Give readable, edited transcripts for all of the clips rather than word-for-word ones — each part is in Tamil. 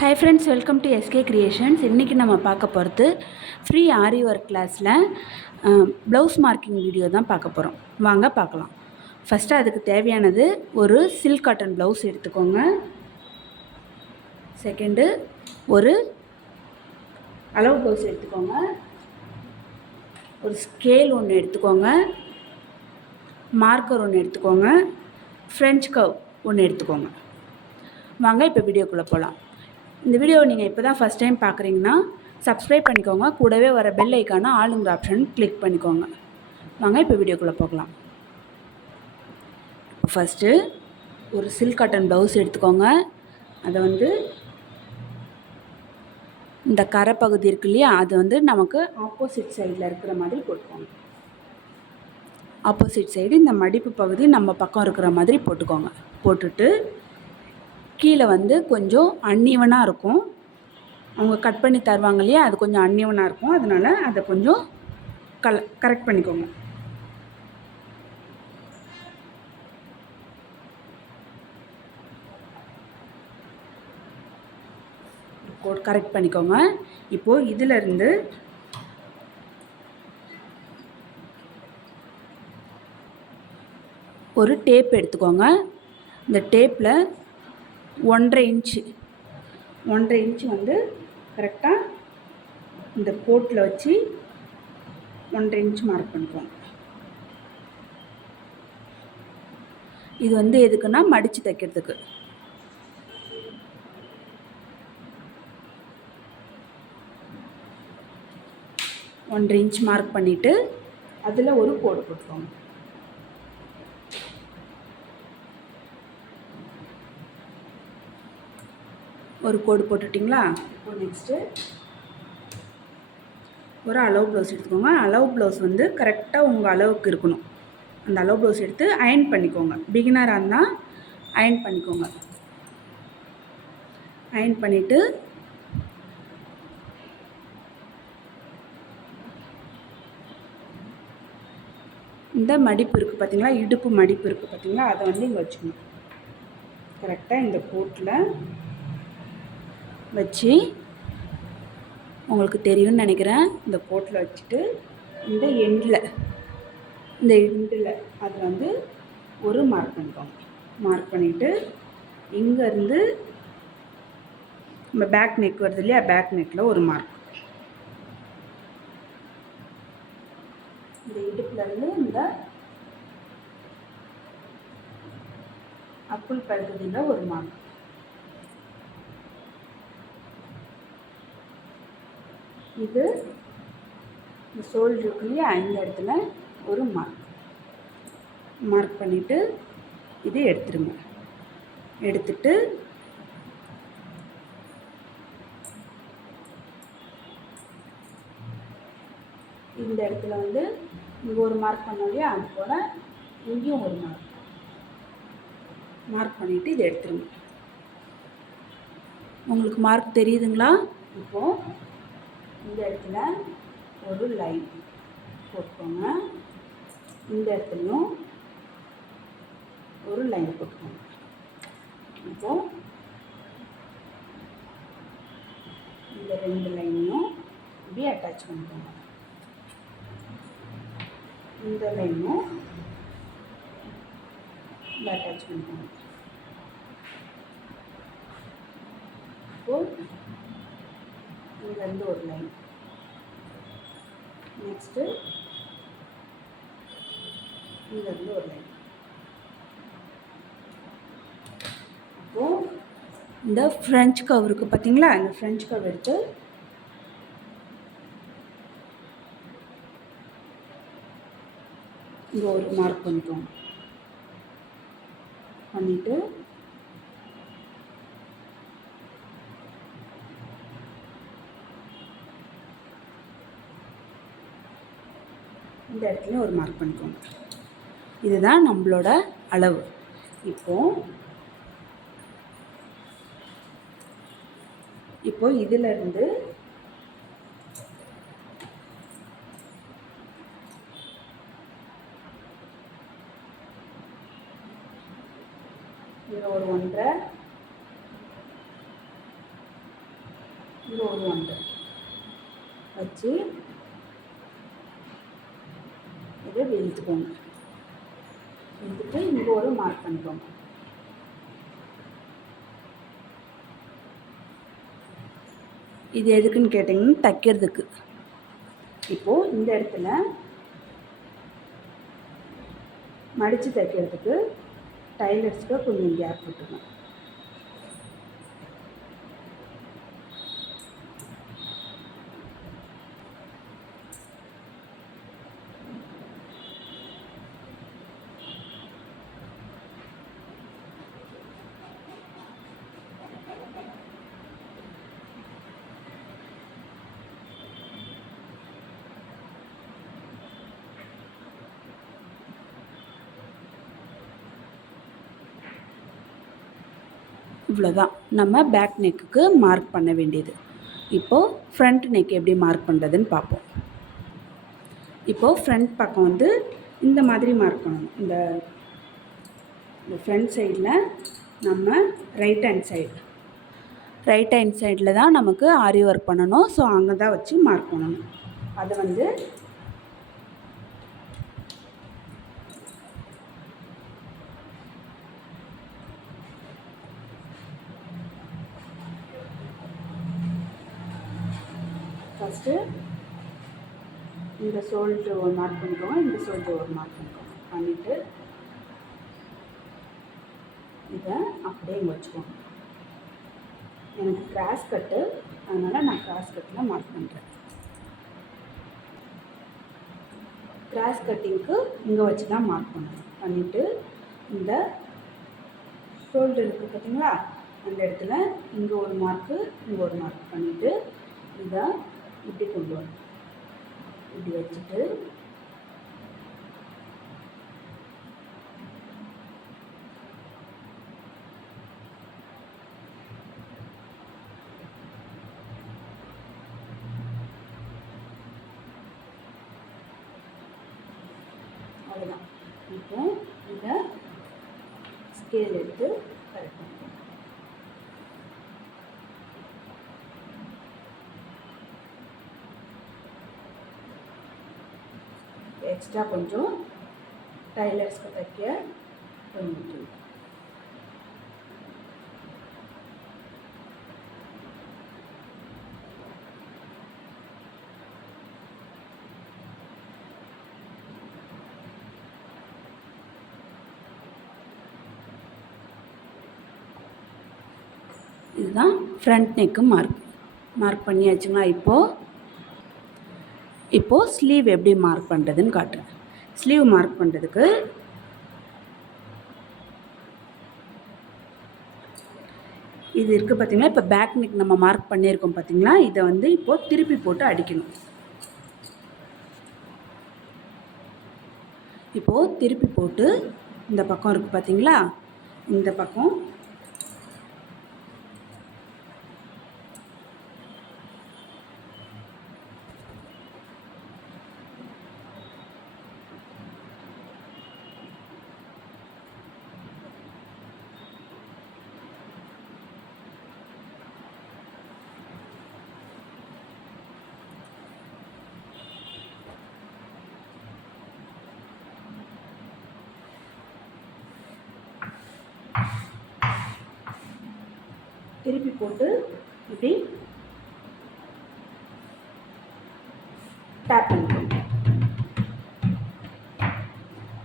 Hi friends, welcome to SK creations. இன்றைக்கி நம்ம பார்க்க போகிறது ஃப்ரீ ஆரி ஒர்க் கிளாஸில் ப்ளவுஸ் மார்க்கிங் வீடியோ தான் பார்க்க போகிறோம். வாங்க பார்க்கலாம். ஃபஸ்ட்டு அதுக்கு தேவையானது ஒரு சில்க் காட்டன் ப்ளவுஸ் எடுத்துக்கோங்க. செகண்டு ஒரு அளவு ப்ளவுஸ் எடுத்துக்கோங்க. ஒரு ஸ்கேல் ஒன்று எடுத்துக்கோங்க. மார்க்கர் ஒன்று எடுத்துக்கோங்க. ஃப்ரெஞ்ச் கர்வ் ஒன்று எடுத்துக்கோங்க. வாங்க இப்போ வீடியோக்குள்ளே போகலாம். இந்த வீடியோவை நீங்கள் இப்போ தான் ஃபஸ்ட் டைம் பார்க்குறீங்கன்னா சப்ஸ்கிரைப் பண்ணிக்கோங்க. கூடவே வர பெல் ஐக்கான ஆளுங்கிற ஆப்ஷன் கிளிக் பண்ணிக்கோங்க. வாங்க இப்போ வீடியோக்குள்ளே போகலாம். ஃபஸ்ட்டு ஒரு சில்க் காட்டன் ப்ளவுஸ் எடுத்துக்கோங்க. அதை இந்த கரை பகுதி இருக்கு இல்லையா, அது நமக்கு ஆப்போசிட் சைடில் இருக்கிற மாதிரி போட்டுக்கோங்க. ஆப்போசிட் சைடு இந்த மடிப்பு பகுதி நம்ம பக்கம் இருக்கிற மாதிரி போட்டுக்கோங்க. போட்டுட்டு கீழே கொஞ்சம் அன்ஈவனாக இருக்கும். அவங்க கட் பண்ணி தருவாங்க இல்லையா, அது கொஞ்சம் அன்ஈவனாக இருக்கும். அதனால் அதை கொஞ்சம் கரெக்ட் பண்ணிக்கோங்க. கரெக்ட் பண்ணிக்கோங்க. இப்போது இதிலிருந்து ஒரு டேப் எடுத்துக்கோங்க. இந்த டேப்பில் 1.5 இன்ச்சு கரெக்டாக இந்த கோட்டில் வச்சு 1.5 இன்ச் மார்க் பண்ணிக்கோங்க. இது எதுக்குன்னா மடித்து தைக்கிறதுக்கு. ஒன்றரை இன்ச் மார்க் பண்ணிவிட்டு அதில் ஒரு கோடு போட்டுக்கோங்க. ஒரு கோடு போட்டுட்டிங்களா? இப்போ நெக்ஸ்ட்டு ஒரு அளவு ப்ளவுஸ் எடுத்துக்கோங்க. அளவு ப்ளவுஸ் கரெக்டாக உங்கள் அளவுக்கு இருக்கணும். அந்த அளவு ப்ளவுஸ் எடுத்து அயன் பண்ணிக்கோங்க. பிகினராக இருந்தால் அயன் பண்ணிக்கோங்க. அயன் பண்ணிவிட்டு இந்த மடிப்பு இருக்குது பார்த்தீங்களா, இடுப்பு மடிப்பு இருக்குது பார்த்தீங்களா, அதை இங்கே வச்சுக்கணும். கரெக்டாக இந்த கோட்டில் வச்சு, உங்களுக்கு தெரியும்னு நினைக்கிறேன், இந்த கோட்டில் வச்சுட்டு இந்த எண்டில் அது ஒரு மார்க் பண்ணிக்கோங்க. மார்க் பண்ணிவிட்டு இங்கேருந்து நம்ம பேக் நெக் வருது இல்லையா, பேக் நெக்கில் ஒரு மார்க். இந்த இடுப்புலேருந்து இந்த அக்குள் பகுதியில் ஒரு மார்க். இது இந்த ஷோல்டர் இருக்கு இல்லையா, இந்த இடத்துல ஒரு மார்க் பண்ணிவிட்டு இதை எடுத்துருங்க. எடுத்துட்டு இந்த இடத்துல இங்கே ஒரு மார்க் பண்ணோம் இல்லையா, அது போல் இங்கேயும் ஒரு மார்க் பண்ணிவிட்டு இதை எடுத்துருங்க. உங்களுக்கு மார்க் தெரியுதுங்களா? இப்போது இந்த இடத்துல ஒரு லைன் போட்டுக்கோங்க. இந்த இடத்துலையும் ஒரு லைன் போட்டுக்கோங்க. இப்போது இந்த 2 லைனையும் இப்படி அட்டாச் பண்ணிக்கோங்க. இந்த லைனும் இப்படி அட்டாச் பண்ணிக்கோங்க. இப்போது இங்கேருந்து ஒரு லைன், நெக்ஸ்ட்டு இங்கேருந்து ஒரு லைன். இப்போது இந்த ஃப்ரெஞ்ச் கர்வ் இருக்குது பார்த்தீங்களா, இந்த ஃப்ரெஞ்ச் கர்வ் எடுத்து இங்கே ஒரு மார்க் பண்ணிக்கோங்க. பண்ணிவிட்டு இந்த இடத்துல ஒரு மார்க் பண்ணிக்கோங்க. இதுதான் நம்மளோட அளவு. இப்போ இதிலிருந்து இதில் ஒரு 1.5, இங்கே ஒரு ஒன்று வச்சு இதை இழுத்துக்கோங்க. இழுத்துட்டு இங்கே ஒரு மார்க் பண்ணிக்கோங்க. இது எதுக்குன்னு கேட்டிங்கன்னா தைக்கிறதுக்கு. இப்போது இந்த இடத்துல மடித்து தைக்கிறதுக்கு டைலர்ஸ்க்கு கொஞ்சம் கேப் விட்டுக்கணும். இவ்வளோதான் நம்ம பேக் நெக்குக்கு மார்க் பண்ண வேண்டியது. இப்போது ஃப்ரண்ட் நெக் எப்படி மார்க் பண்ணுறதுன்னு பார்ப்போம். இப்போது ஃப்ரண்ட் பக்கம் வந்து இந்த மாதிரி மார்க் பண்ணணும். இந்த ஃப்ரண்ட் சைடில் நம்ம ரைட் ஹேண்ட் சைடில் தான் நமக்கு ஆரி ஒர்க் பண்ணணும். ஸோ அங்கே தான் வச்சு மார்க் பண்ணணும். அதை வந்து ஃபஸ்ட்டு இந்த ஷோல்ட்ரு ஒரு மார்க் பண்ணிக்கோங்க, இந்த ஷோல்ட்ரு ஒரு மார்க் பண்ணிக்கோங்க. பண்ணிவிட்டு இதை அப்படியே இங்கே வச்சுக்கோங்க. எனக்கு கிராஸ் கட்டு, அதனால் நான் கிராஸ் கட்டில் மார்க் பண்ணுறேன். கிராஸ் கட்டிங்க்கு இங்கே வச்சு தான் மார்க் பண்ணணும். பண்ணிவிட்டு இந்த ஷோல்டர் இருக்குது பார்த்தீங்களா, அந்த இடத்துல இங்கே ஒரு மார்க்கு, இங்கே ஒரு மார்க் பண்ணிவிட்டு இதை இப்படி கொண்டு வரணும். இப்படி வச்சுட்டு அவ்வளோதான். இப்போ இதை ஸ்கேல் எடுத்து கரெக்ட் பண்ணிக்கணும். எக்ஸ்ட்ரா கொஞ்சம் டைலர்ஸ்க்கு தைக்க கொஞ்சம் இதுதான் ஃப்ரண்ட் நெக்கு மார்க் பண்ணியாச்சுங்களா. இப்போது ஸ்லீவ் எப்படி மார்க் பண்ணுறதுன்னு காட்டுறேன். ஸ்லீவ் மார்க் பண்ணுறதுக்கு இது இருக்குது பார்த்தீங்களா. இப்போ பேக் நெக் நம்ம மார்க் பண்ணியிருக்கோம் பார்த்தீங்களா. இதை வந்து இப்போது திருப்பி போட்டு அடிக்கணும். இப்போது திருப்பி போட்டு இந்த பக்கம் இருக்குது பார்த்தீங்களா, இந்த பக்கம் திருப்பி போட்டு இப்படி டேப் பண்ணிக்கோங்க.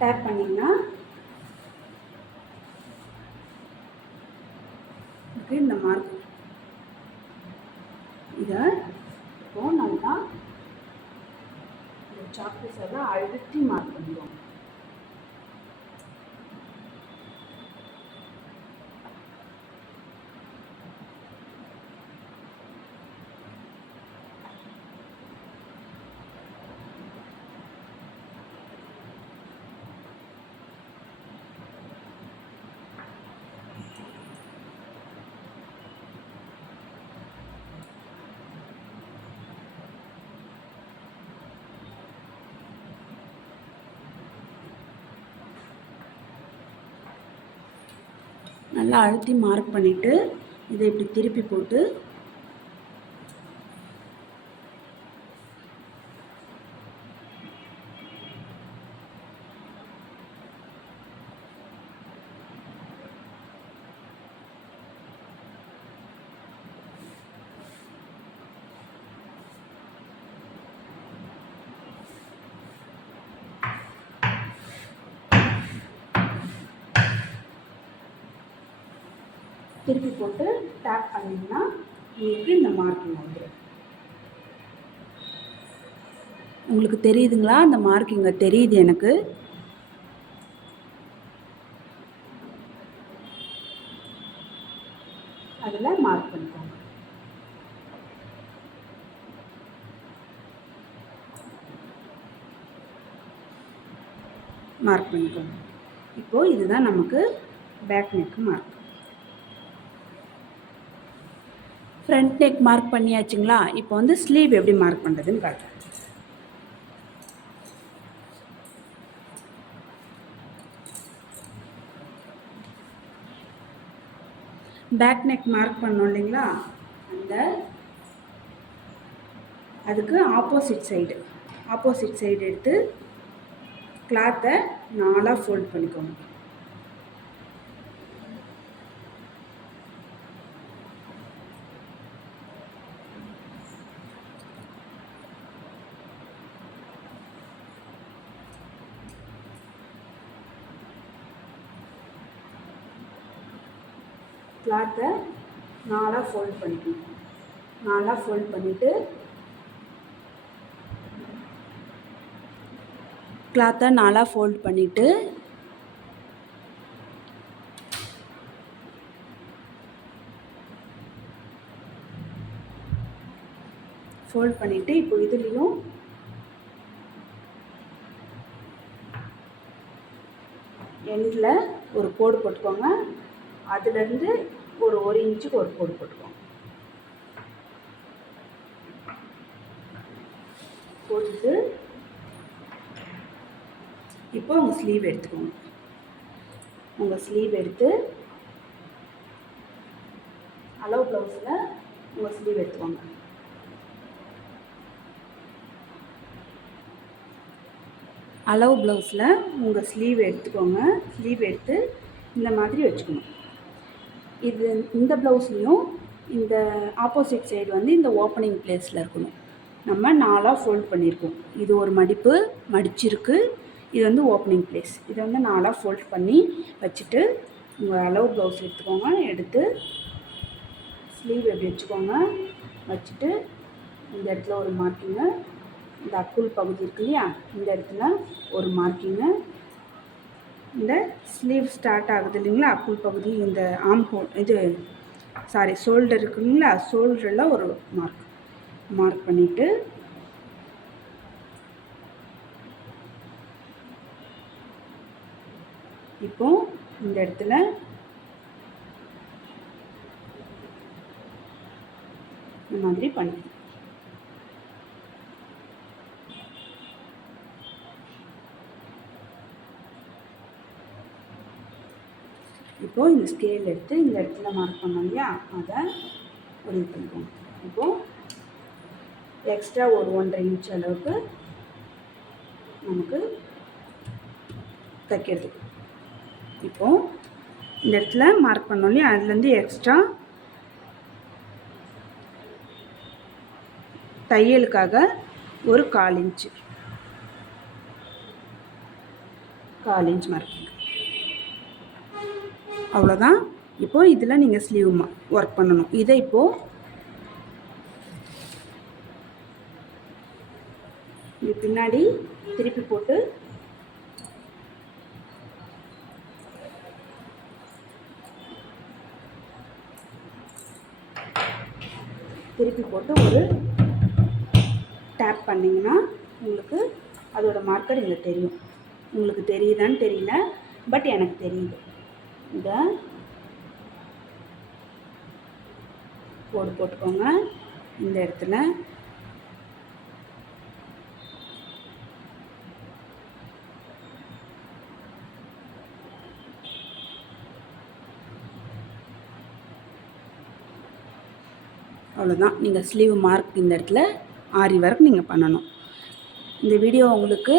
டேப் பண்ணிங்கன்னா இந்த மார்க் இதை இப்போ நல்லா இந்த சாக்லேட்ஸ் எல்லாம் அழுத்தி மார்க் பண்ணிடுவோம். நல்லா அழுத்தி மார்க் பண்ணிவிட்டு இதை இப்படி திருப்பி போட்டு திருப்பி போட்டு டேப் பண்ணிங்கன்னா உங்களுக்கு இந்த மார்க்கிங் வந்துடும். உங்களுக்கு தெரியுதுங்களா? அந்த மார்க்கிங்க தெரியுது எனக்கு. அதில் மார்க் பண்ணிக்கோங்க. மார்க் பண்ணிக்கோங்க. இப்போது இதுதான் நமக்கு back neck mark. Front neck mark பண்ணியாச்சுங்களா? இப்போ வந்து ஸ்லீவ் எப்படி மார்க் பண்ணுறதுன்னு காட்டுறேன். பேக் நெக் மார்க் பண்ணோம் இல்லைங்களா? அதுக்கு ஆப்போசிட் சைடு எடுத்து கிளாத்தை 4 ஃபோல்ட் பண்ணிக்கோங்க. கிளாத்தை 4 ஃபோல்ட் பண்ணிக்கணும். 4 ஃபோல்ட் பண்ணிவிட்டு கிளாத்தை 4 ஃபோல்ட் பண்ணிவிட்டு இப்போ இதுலேயும் எண்டில் ஒரு கோடு போட்டுக்கோங்க. அதுலேருந்து ஒரு 1 இன்ச்சுக்கு ஒரு கோடு போட்டுக்கோங்க. போட்டுட்டு இப்போ உங்கள் ஸ்லீவ் எடுத்துக்கோங்க. உங்கள் ஸ்லீவ் எடுத்து அளவு ப்ளவுஸில் உங்கள் ஸ்லீவ் எடுத்துக்கோங்க. அளவு ப்ளவுஸில் உங்கள் ஸ்லீவ் எடுத்துக்கோங்க. ஸ்லீவ் எடுத்து இந்த மாதிரி வச்சுக்கணும். இந்த ப்ளவுஸ்லேயும் இந்த ஆப்போசிட் சைடு வந்து இந்த ஓப்பனிங் பிளேஸில் இருக்கணும். நம்ம 4 ஃபோல்ட் பண்ணியிருக்கோம். இது ஒரு மடிச்சிருக்கு. இது வந்து ஓப்பனிங் பிளேஸ். இதை வந்து 4 ஃபோல்ட் பண்ணி வச்சுட்டு உங்கள் அளவு ப்ளவுஸ் எடுத்துக்கோங்க. எடுத்து ஸ்லீவ் எப்படி வச்சுக்கோங்க. வச்சுட்டு இந்த இடத்துல ஒரு மார்க்கிங்கு, இந்த அக்குள் பகுதி இருக்கு இல்லையா, இந்த இடத்துல ஒரு மார்க்கிங்கு, இந்த ஸ்லீவ் ஸ்டார்ட் ஆகுது இல்லைங்களா அக்குள் பகுதி, இந்த ஆர்ம் ஹோல் ஷோல்டர் இருக்குங்களா, ஷோல்டரில் ஒரு மார்க் பண்ணிவிட்டு இப்போ இந்த இடத்துல இந்த மாதிரி பண்ணி இப்போது இந்த ஸ்கேல் எடுத்து இந்த இடத்துல மார்க் பண்ணோம் இல்லையா, அதை ஒரு இது பண்ணிக்கோங்க. இப்போது எக்ஸ்ட்ரா ஒரு 1.5 இன்ச் அளவுக்கு நமக்கு தைக்கிறது. இப்போது இந்த இடத்துல மார்க் பண்ணோம் இல்லையா, அதுலேருந்து எக்ஸ்ட்ரா தையலுக்காக ஒரு 1/4 இன்ச் மார்க். அவ்வளோதான். இப்போது இதில் நீங்கள் ஸ்லீவ் ஒர்க் பண்ணணும். இதை இப்போது இது பின்னாடி திருப்பி போட்டு ஒரு டேப் பண்ணிங்கன்னா உங்களுக்கு அதோட மார்க்கர் இங்கே தெரியும். உங்களுக்கு தெரியுதான்னு தெரியல, பட் எனக்கு தெரியுது. இதை போட்டுக்கோங்க. இந்த இடத்துல அவ்வளோதான். நீங்கள் ஸ்லீவ் மார்க் இந்த இடத்துல ஆரி ஒர்க் நீங்கள் பண்ணணும். இந்த வீடியோ உங்களுக்கு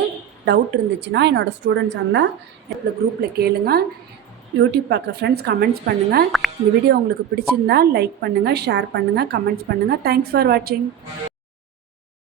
டவுட் இருந்துச்சுன்னா என்னோடய ஸ்டூடெண்ட்ஸாக இருந்தால் என்னோடய குரூப்பில் கேளுங்க. யூடியூப் பார்க்குற ஃப்ரெண்ட்ஸ் கமெண்ட்ஸ் பண்ணுங்கள். இந்த வீடியோ உங்களுக்கு பிடிச்சிருந்தால் லைக் பண்ணுங்கள், ஷேர் பண்ணுங்கள், கமெண்ட்ஸ் பண்ணுங்கள். தேங்க்ஸ் ஃபார் வாட்சிங்.